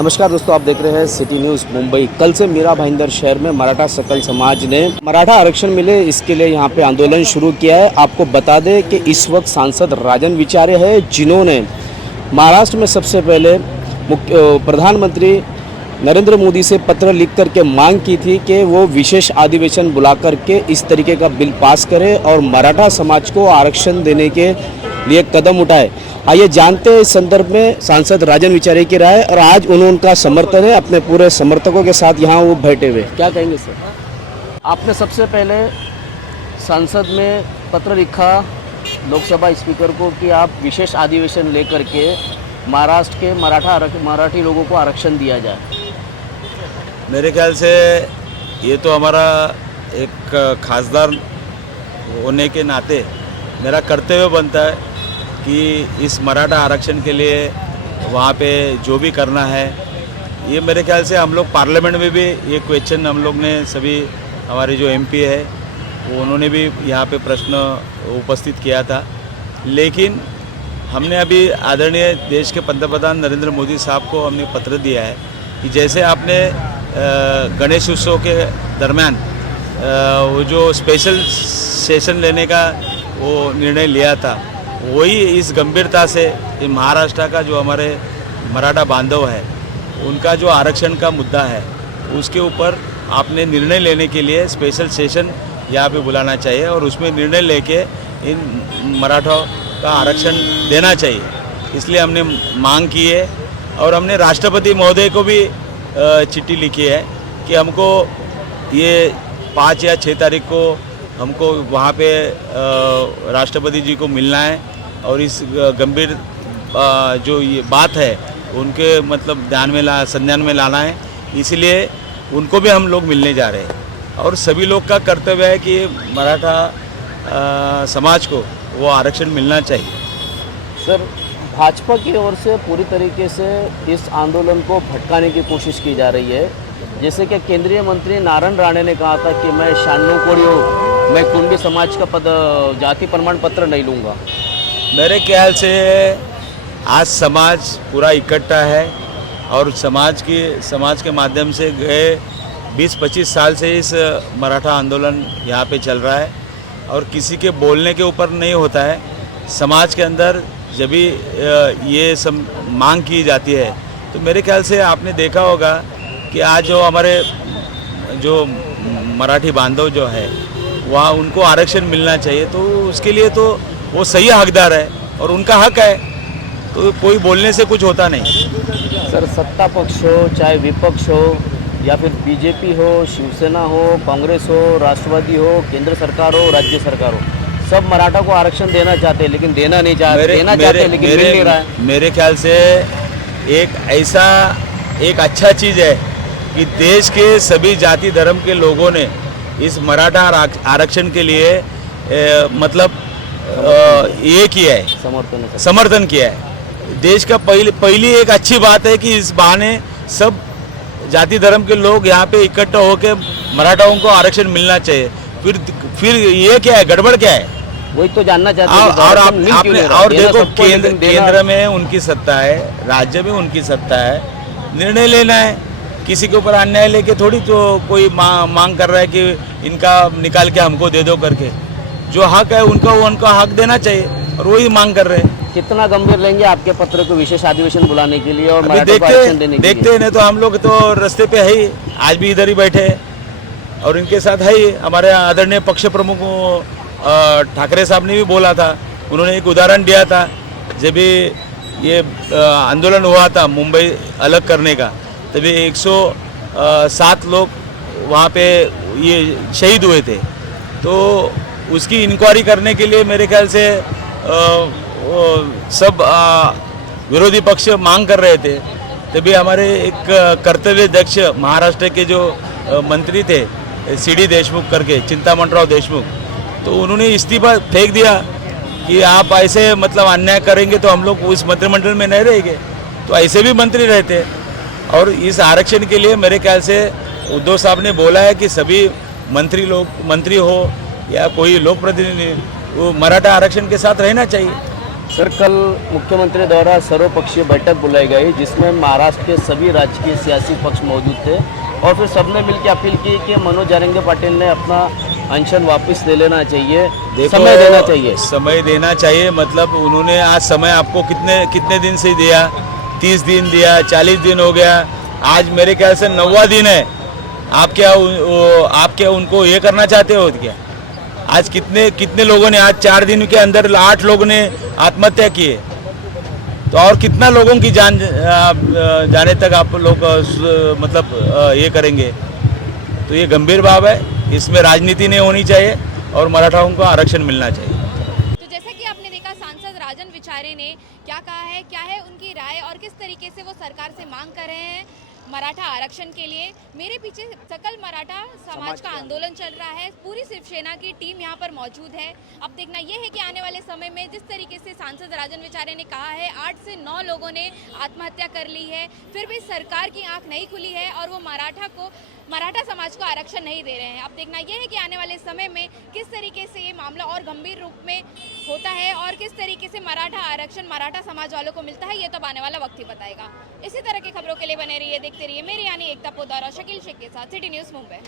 नमस्कार दोस्तों, आप देख रहे हैं सिटी न्यूज़ मुंबई। कल से मीरा भाईंदर शहर में मराठा सकल समाज ने मराठा आरक्षण मिले इसके लिए यहां पे आंदोलन शुरू किया है। आपको बता दें कि इस वक्त सांसद राजन विचारे हैं जिन्होंने महाराष्ट्र में सबसे पहले प्रधानमंत्री नरेंद्र मोदी से पत्र लिख करके मांग की थी कि वो विशेष अधिवेशन बुला करके इस तरीके का बिल पास करे और मराठा समाज को आरक्षण देने के लिए कदम उठाए। आइए जानते हैं इस संदर्भ में सांसद राजन विचारे की राय। और आज उनका समर्थन है, अपने पूरे समर्थकों के साथ यहाँ वो बैठे हुए। क्या कहेंगे सर? आपने सबसे पहले संसद में पत्र लिखा लोकसभा स्पीकर को कि आप विशेष अधिवेशन लेकर के महाराष्ट्र के मराठी लोगों को आरक्षण दिया जाए। मेरे ख्याल से ये तो हमारा एक खासदार होने के नाते मेरा कर्तव्य बनता है कि इस मराठा आरक्षण के लिए वहाँ पे जो भी करना है, ये मेरे ख्याल से हम लोग पार्लियामेंट में भी ये क्वेश्चन हम लोग ने सभी हमारे जो एमपी है वो उन्होंने भी यहाँ पे प्रश्न उपस्थित किया था। लेकिन हमने अभी आदरणीय देश के पंतप्रधान नरेंद्र मोदी साहब को हमने पत्र दिया है कि जैसे आपने गणेश उत्सव के दरमियान वो जो स्पेशल सेशन लेने का वो निर्णय लिया था, वही इस गंभीरता से ये महाराष्ट्र का जो हमारे मराठा बांधव है उनका जो आरक्षण का मुद्दा है उसके ऊपर आपने निर्णय लेने के लिए स्पेशल सेशन यहाँ पे बुलाना चाहिए और उसमें निर्णय लेके इन मराठों का आरक्षण देना चाहिए। इसलिए हमने मांग की है और हमने राष्ट्रपति महोदय को भी चिट्ठी लिखी है कि हमको ये 5 या 6 तारीख को हमको वहाँ पे राष्ट्रपति जी को मिलना है और इस गंभीर जो ये बात है उनके मतलब संज्ञान में लाना है। इसीलिए उनको भी हम लोग मिलने जा रहे हैं और सभी लोग का कर्तव्य है कि मराठा समाज को वो आरक्षण मिलना चाहिए। सर, भाजपा की ओर से पूरी तरीके से इस आंदोलन को भटकाने की कोशिश की जा रही है। जैसे कि केंद्रीय मंत्री नारायण राणे ने कहा था कि मैं 96 कोड़ियों मैं कुंडी समाज का जाति प्रमाण पत्र नहीं लूँगा। मेरे ख्याल से आज समाज पूरा इकट्ठा है और समाज के माध्यम से गए 20-25 साल से इस मराठा आंदोलन यहाँ पे चल रहा है और किसी के बोलने के ऊपर नहीं होता है। समाज के अंदर जब भी ये सब मांग की जाती है तो मेरे ख्याल से आपने देखा होगा कि आज जो हमारे जो मराठी बांधव जो है वहाँ उनको आरक्षण मिलना चाहिए, तो उसके लिए तो वो सही हकदार है और उनका हक है, तो कोई बोलने से कुछ होता नहीं। सर, सत्ता पक्ष हो चाहे विपक्ष हो या फिर बीजेपी हो, शिवसेना हो, कांग्रेस हो, राष्ट्रवादी हो, केंद्र सरकार हो, राज्य सरकार हो, सब मराठा को आरक्षण देना चाहते हैं लेकिन देना नहीं चाहते, लेकिन मिल नहीं रहा है। मेरे ख्याल से एक अच्छा चीज़ है कि देश के सभी जाति धर्म के लोगों ने इस मराठा आरक्षण के लिए ये किया है, समर्थन किया है। देश का पहली एक अच्छी बात है कि इस बहाने सब जाति धर्म के लोग यहाँ पे इकट्ठा होकर मराठाओं को आरक्षण मिलना चाहिए। फिर ये क्या है, गड़बड़ क्या है, वही तो जानना चाहते हैं। और देखो केंद्र में उनकी सत्ता है, राज्य में उनकी सत्ता है, निर्णय लेना है। किसी के ऊपर अन्याय लेके थोड़ी तो कोई मांग कर रहा है कि इनका निकाल के हमको दे दो करके। जो हक है उनका हक देना चाहिए और वही मांग कर रहे हैं। कितना गंभीर लेंगे आपके पत्र को विशेष अधिवेशन बुलाने के लिए और देखते हैं। नहीं तो हम लोग तो रास्ते पे है ही, आज भी इधर ही बैठे हैं और इनके साथ है ही। हमारे आदरणीय पक्ष प्रमुख ठाकरे साहब ने भी बोला था, उन्होंने एक उदाहरण दिया था जब भी ये आंदोलन हुआ था मुंबई अलग करने का, तभी 107 लोग वहाँ पे ये शहीद हुए थे। तो उसकी इंक्वायरी करने के लिए मेरे ख्याल से सब विरोधी पक्ष मांग कर रहे थे। तभी हमारे एक कर्तव्य दक्ष महाराष्ट्र के जो मंत्री थे CD देशमुख करके, चिंतामणराव देशमुख, तो उन्होंने इस्तीफा फेंक दिया कि आप ऐसे मतलब अन्याय करेंगे तो हम लोग उस मंत्रिमंडल में नहीं रहेंगे। तो ऐसे भी मंत्री रहते और इस आरक्षण के लिए मेरे ख्याल से उद्धव साहब ने बोला है कि सभी मंत्री हो या कोई लोक प्रतिनिधि वो मराठा आरक्षण के साथ रहना चाहिए। सर, कल मुख्यमंत्री द्वारा सर्वपक्षीय बैठक बुलाई गई जिसमें महाराष्ट्र के सभी राजकीय सियासी पक्ष मौजूद थे और फिर सबने मिलकर अपील की कि मनोज जारंगे पाटिल ने अपना अनशन वापस ले लेना चाहिए, समय देना चाहिए। समय देना चाहिए मतलब उन्होंने आज समय आपको कितने दिन से दिया? 30 दिन दिया, 40 दिन हो गया, आज मेरे ख्याल से 9वां दिन है। आप क्या उनको ये करना चाहते हो क्या? आज कितने लोगों ने, आज 4 दिन के अंदर 8 लोगों ने आत्महत्या की है, तो और कितना लोगों की जान जाने तक आप लोग मतलब ये करेंगे? तो ये गंभीर बात है, इसमें राजनीति नहीं होनी चाहिए और मराठाओं को आरक्षण मिलना चाहिए। तो जैसा कि आपने देखा सांसद राजन विचारे ने क्या कहा है, क्या है उनकी राय और किस तरीके से वो सरकार से मांग कर रहे हैं मराठा आरक्षण के लिए। मेरे पीछे सकल मराठा समाज का आंदोलन चल रहा है, पूरी शिवसेना की टीम यहाँ पर मौजूद है। अब देखना यह है कि आने वाले समय में जिस तरीके से सांसद राजन विचारे ने कहा है 8 से 9 लोगों ने आत्महत्या कर ली है, फिर भी सरकार की आंख नहीं खुली है और वो मराठा समाज को आरक्षण नहीं दे रहे हैं। अब देखना यह है कि आने वाले समय में किस तरीके से ये मामला और गंभीर रूप में होता है और किस तरीके से मराठा आरक्षण मराठा समाज वालों को मिलता है, ये तो आने वाला वक्त ही बताएगा। इसी तरह की खबरों के लिए बने रहिए, देखते रहिए मेरी यानी एकता पोदार और शकील शेख के साथ सिटी न्यूज़ मुंबई।